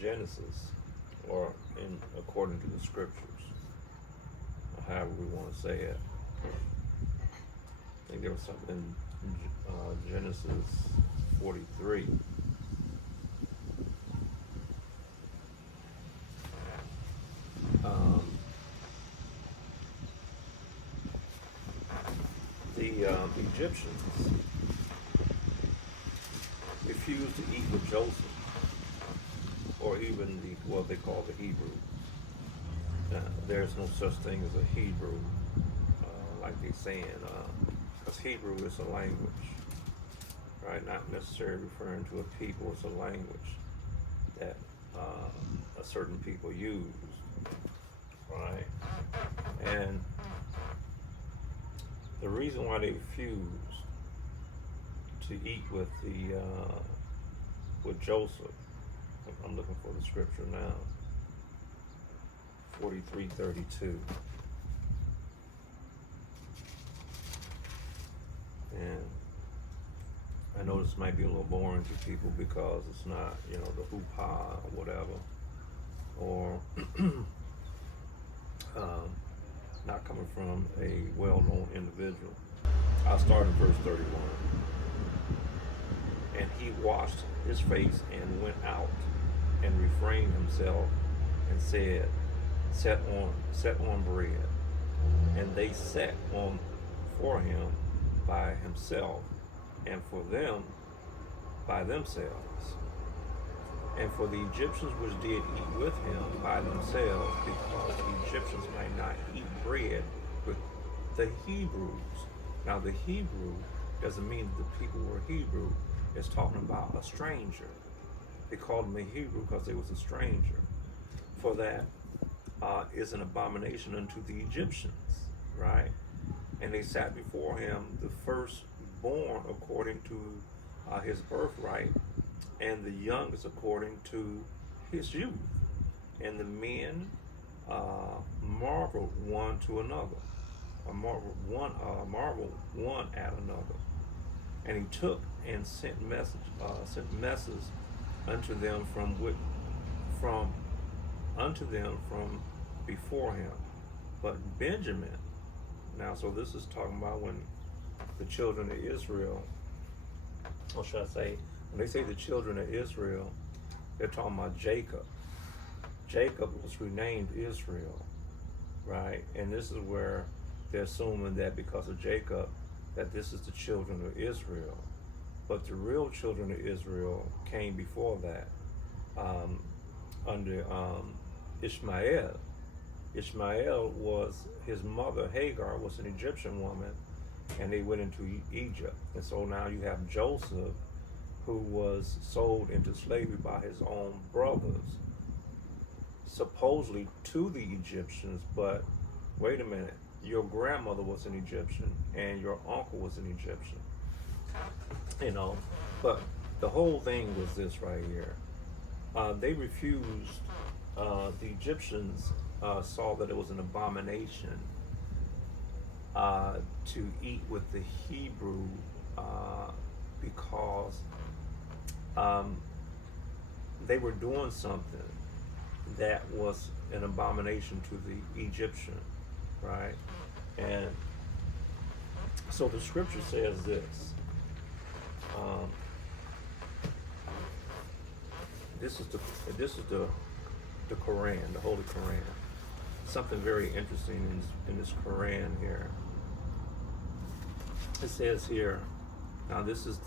Genesis, or in according to the scriptures, or however we want to say it. I think there was something in Genesis 43. Um, the Egyptians refused to eat with Joseph, or even what they call the Hebrew. There's no such thing as a Hebrew, like they're saying, because Hebrew is a language, right? Not necessarily referring to a people. It's a language that a certain people use, right? And the reason why they refused to eat with with Joseph, I'm looking for the scripture now, 43:32. And I know this might be a little boring to people because it's not, the hoopah or whatever, or not coming from a well-known individual. I'll start in verse 31. And he washed his face and went out and refrained himself and said, set on bread. And they sat on for him by himself, and for them by themselves. And for the Egyptians which did eat with him by themselves, because the Egyptians might not eat bread with the Hebrews. Now the Hebrew doesn't mean that the people were Hebrew. It's talking about a stranger. They called him a Hebrew because they was a stranger. For that is an abomination unto the Egyptians, right? And they sat before him, the firstborn according to his birthright, and the youngest according to his youth. And the men marveled one to another, marveled one at another. And he took and sent messages unto them from before him. But Benjamin, now, so this is talking about when the children of Israel, or should I say, when they say the children of Israel, they're talking about Jacob. Jacob was renamed Israel, right? And this is where they're assuming that because of Jacob, that this is the children of Israel. But the real children of Israel came before that, under Ishmael. Ishmael was, his mother Hagar was an Egyptian woman, and they went into Egypt. And so now you have Joseph, who was sold into slavery by his own brothers, supposedly to the Egyptians. But wait a minute, your grandmother was an Egyptian and your uncle was an Egyptian, but the whole thing was this right here. They refused, the Egyptians saw that it was an abomination to eat with the Hebrew, because they were doing something that was an abomination to the Egyptian, right? And so the scripture says this. This is the Quran, the Holy Quran. Something very interesting in this Quran here. It says here, now this is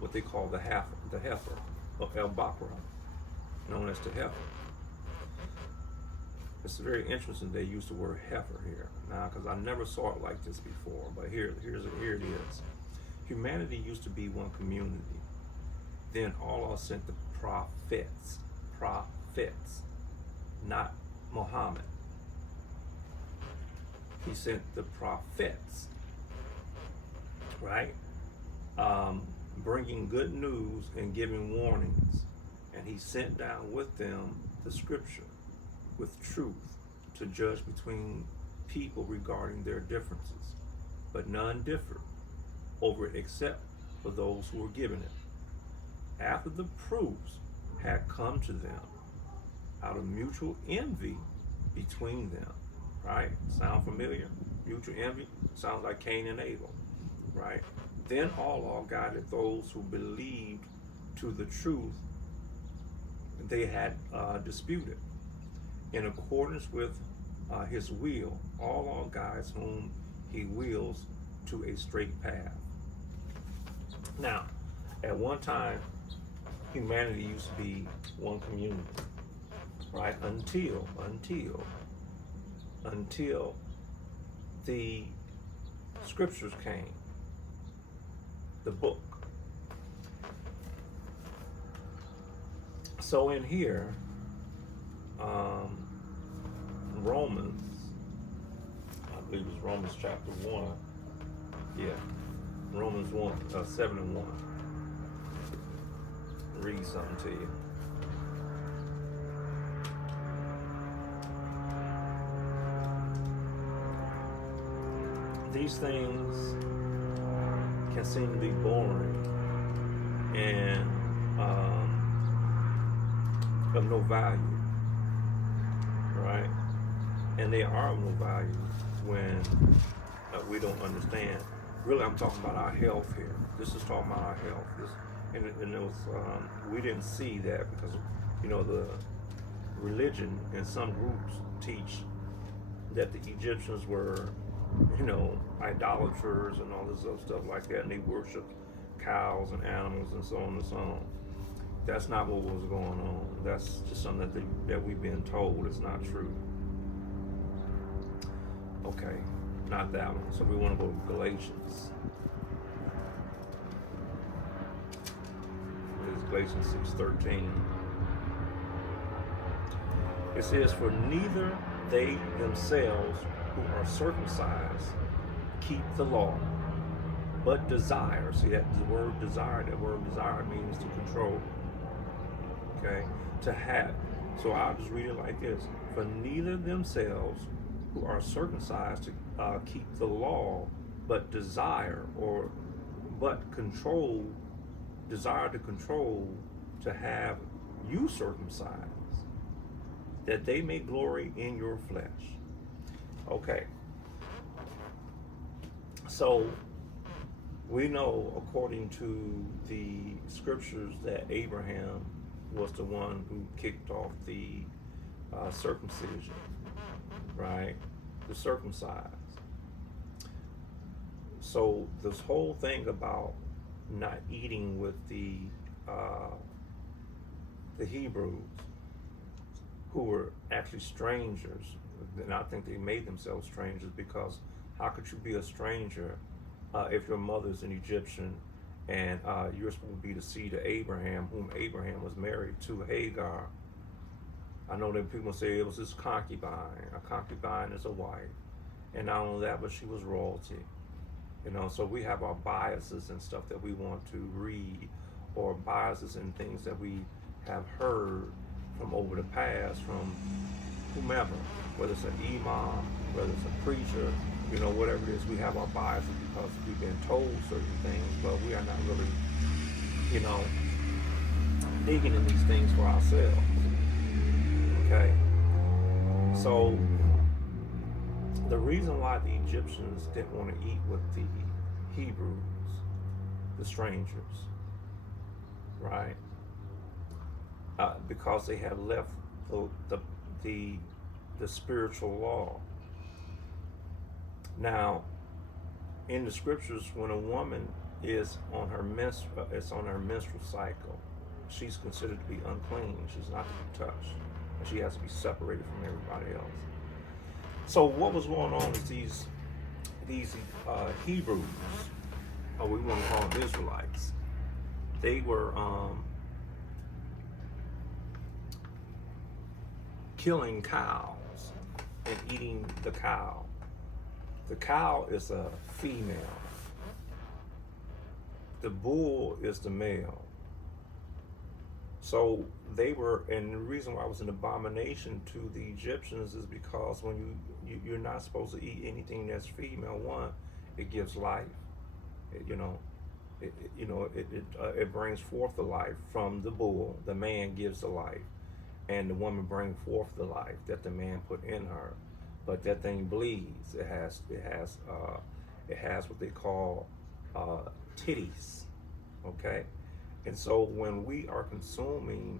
what they call the heifer of El Bakra, known as the heifer. It's very interesting they use the word heifer here now, because I never saw it like this before. But here it is. Humanity used to be one community. Then Allah sent the prophets, not Muhammad. He sent the prophets, right? Bringing good news and giving warnings. And he sent down with them the scripture with truth to judge between people regarding their differences. But none differed over it except for those who were given it. After the proofs had come to them, out of mutual envy between them. Right? Sound familiar? Mutual envy sounds like Cain and Abel. Right? Then Allah guided those who believed to the truth they had disputed. In accordance with his will, Allah guides whom he wills to a straight path. Now, at one time, humanity used to be one community, right? Until the scriptures came, the book. So in here, Romans, I believe it's Romans chapter 1. Yeah, Romans 7 and 1. Read something to you. These things can seem to be boring and of no value, right? And they are of no value when we don't understand. Really, I'm talking about our health here. This is talking about our health. And it was, we didn't see that because, the religion and some groups teach that the Egyptians were, idolaters and all this other stuff like that, and they worshiped cows and animals and so on and so on. That's not what was going on. That's just something that we've been told is not true. Okay, not that one. So we want to go to Galatians. It's Galatians 6:13. It says, "For neither they themselves who are circumcised keep the law, but desire." See, that the word desire, means to control. Okay, to have. So I'll just read it like this: "For neither themselves who are circumcised to keep the law, but desire to control to have you circumcised, that they may glory in your flesh." Okay. So we know, according to the scriptures, that Abraham was the one who kicked off the circumcision, right? The circumcised. So this whole thing about not eating with the Hebrews, who were actually strangers, and I think they made themselves strangers, because how could you be a stranger if your mother's an Egyptian and you're supposed to be the seed of Abraham, whom Abraham was married to Hagar? I know that people say it was his concubine. A concubine is a wife. And not only that, but she was royalty. So we have our biases and stuff that we want to read, or biases in things that we have heard from over the past, from whomever, whether it's an imam, whether it's a preacher, whatever it is. We have our biases because we've been told certain things, but we are not really, digging in these things for ourselves. Okay, so the reason why the Egyptians didn't want to eat with the Hebrews, the strangers, right? Because they had left the spiritual law. Now, in the scriptures, when a woman is on her menstrual cycle, she's considered to be unclean. She's not to be touched. She has to be separated from everybody else. So what was going on is these Hebrews, or we want to call them Israelites, they were killing cows and eating the cow. The cow is a female. The bull is the male. So they were, and the reason why it was an abomination to the Egyptians is because when you're not supposed to eat anything that's female. One, it gives life. It brings forth the life from the bull. The man gives the life. and the woman bring forth the life that the man put in her. But that thing bleeds. It has what they call titties. Okay, and so when we are consuming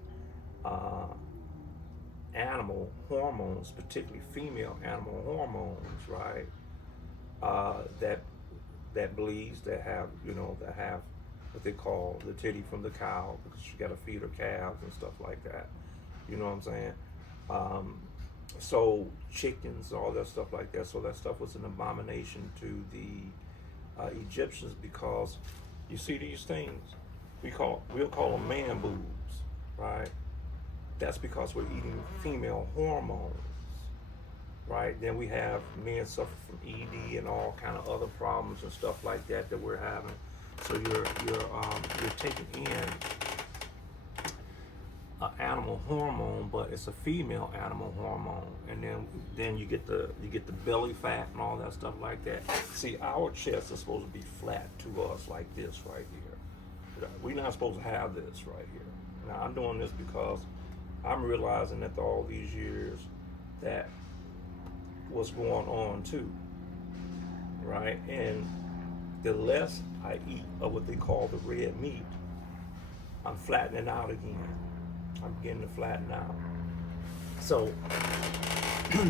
animal hormones, particularly female animal hormones, right? That bleeds, that have what they call the titty from the cow, because you got to feed her calves and stuff like that. You know what I'm saying? So chickens, all that stuff like that. So that stuff was an abomination to the Egyptians, because you see these things, we'll call them man boobs, right? That's because we're eating female hormones, right? Then we have men suffer from ED and all kind of other problems and stuff like that we're having. So you're taking in an animal hormone, but it's a female animal hormone, and then you get the belly fat and all that stuff like that. See, our chest is supposed to be flat to us like this right here. We're not supposed to have this right here. Now I'm doing this because I'm realizing after all these years that what's going on too, right? And the less I eat of what they call the red meat, I'm flattening out again. I'm beginning to flatten out. So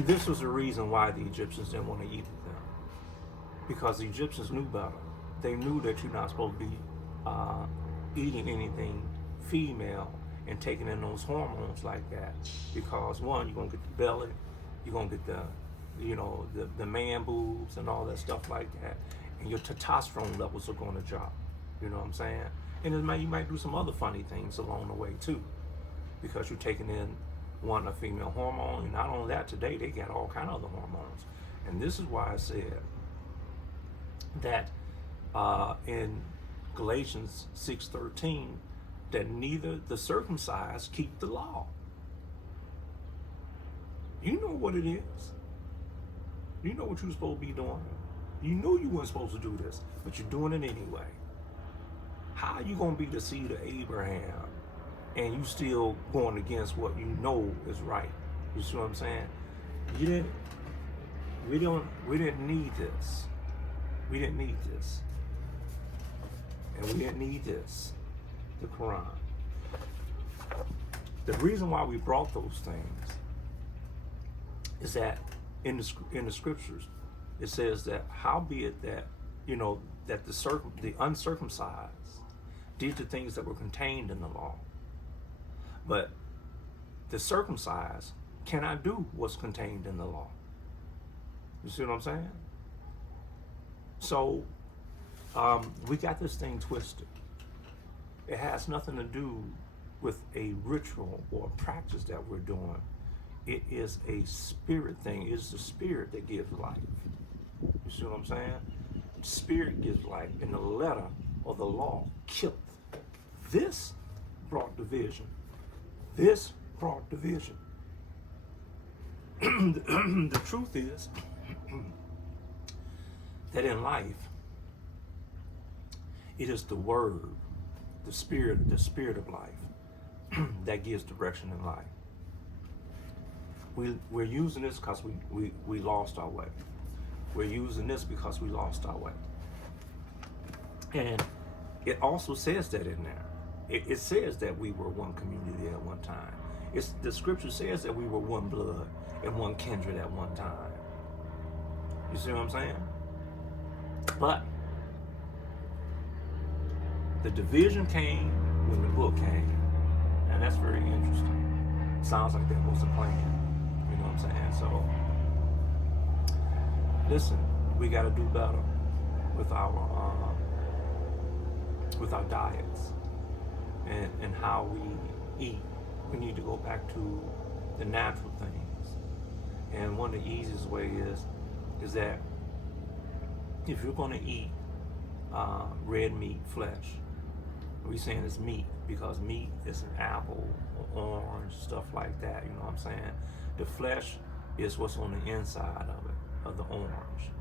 this was the reason why the Egyptians didn't want to eat them, because the Egyptians knew better. They knew that you're not supposed to be eating anything female and taking in those hormones like that, because one, you're gonna get the belly, you're gonna get the man boobs and all that stuff like that, and your testosterone levels are gonna drop. You know what I'm saying? And you might do some other funny things along the way too, because you're taking in a female hormone. And not only that, today they got all kind of other hormones. And this is why I said that in Galatians 6:13, that neither the circumcised keep the law. You know what it is. You know what you're supposed to be doing. You knew you weren't supposed to do this, but you're doing it anyway. How are you going to be the seed of Abraham and you still going against what you know is right? You see what I'm saying? We didn't need this. We didn't need this. And we didn't need this, the Quran. The reason why we brought those things is that in the scriptures, it says that howbeit that, that the uncircumcised did the things that were contained in the law, but the circumcised cannot do what's contained in the law. You see what I'm saying? So we got this thing twisted. It has nothing to do with a ritual or a practice that we're doing. It is a spirit thing. It's the spirit that gives life. You see what I'm saying? Spirit gives life, and the letter of the law killeth. This brought division. This brought division. The truth is that in life, it is the word, the spirit of life that gives direction in life. We're using this because we lost our way. We're using this because we lost our way. And it also says that in there. It says that we were one community at one time. The scripture says that we were one blood and one kindred at one time. You see what I'm saying? But the division came when the book came. And that's very interesting. Sounds like that was the plan. You know what I'm saying? So, listen, we got to do better with our diets and how we eat. We need to go back to the natural things. And one of the easiest ways is that if you're going to eat red meat, flesh, we're saying it's meat because meat is an apple or orange, stuff like that. You know what I'm saying? The flesh is what's on the inside of it, of the orange.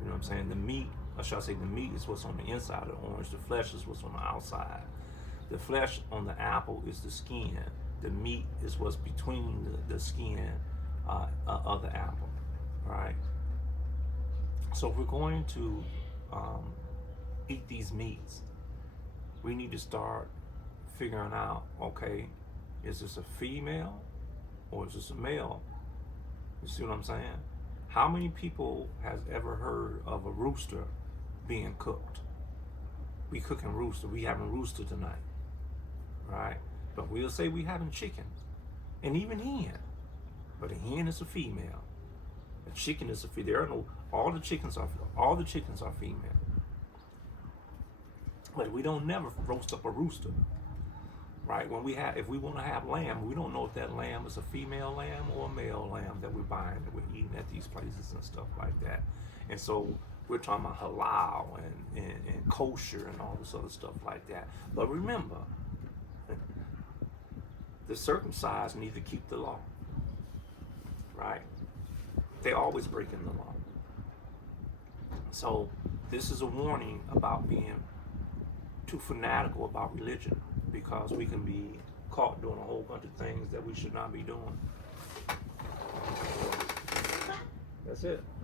You know what I'm saying? The meat, or should I say the meat is what's on the inside of the orange. The flesh is what's on the outside. The flesh on the apple is the skin. The meat is what's between the skin of the apple, right? So if we're going to eat these meats, we need to start figuring out, okay, is this a female or is this a male? You see what I'm saying? How many people has ever heard of a rooster being cooked? We cooking rooster. We having rooster tonight, right? But we'll say we having chicken, and even hen. But a hen is a female. A chicken is a female. There are no. All the chickens are female. But we don't never roast up a rooster, right? If we want to have lamb, we don't know if that lamb is a female lamb or a male lamb that we're buying, that we're eating at these places and stuff like that. And so we're talking about halal and kosher and all this other stuff like that. But remember, the circumcised need to keep the law, right? They're always breaking the law. So this is a warning about being too fanatical about religion, because we can be caught doing a whole bunch of things that we should not be doing. That's it.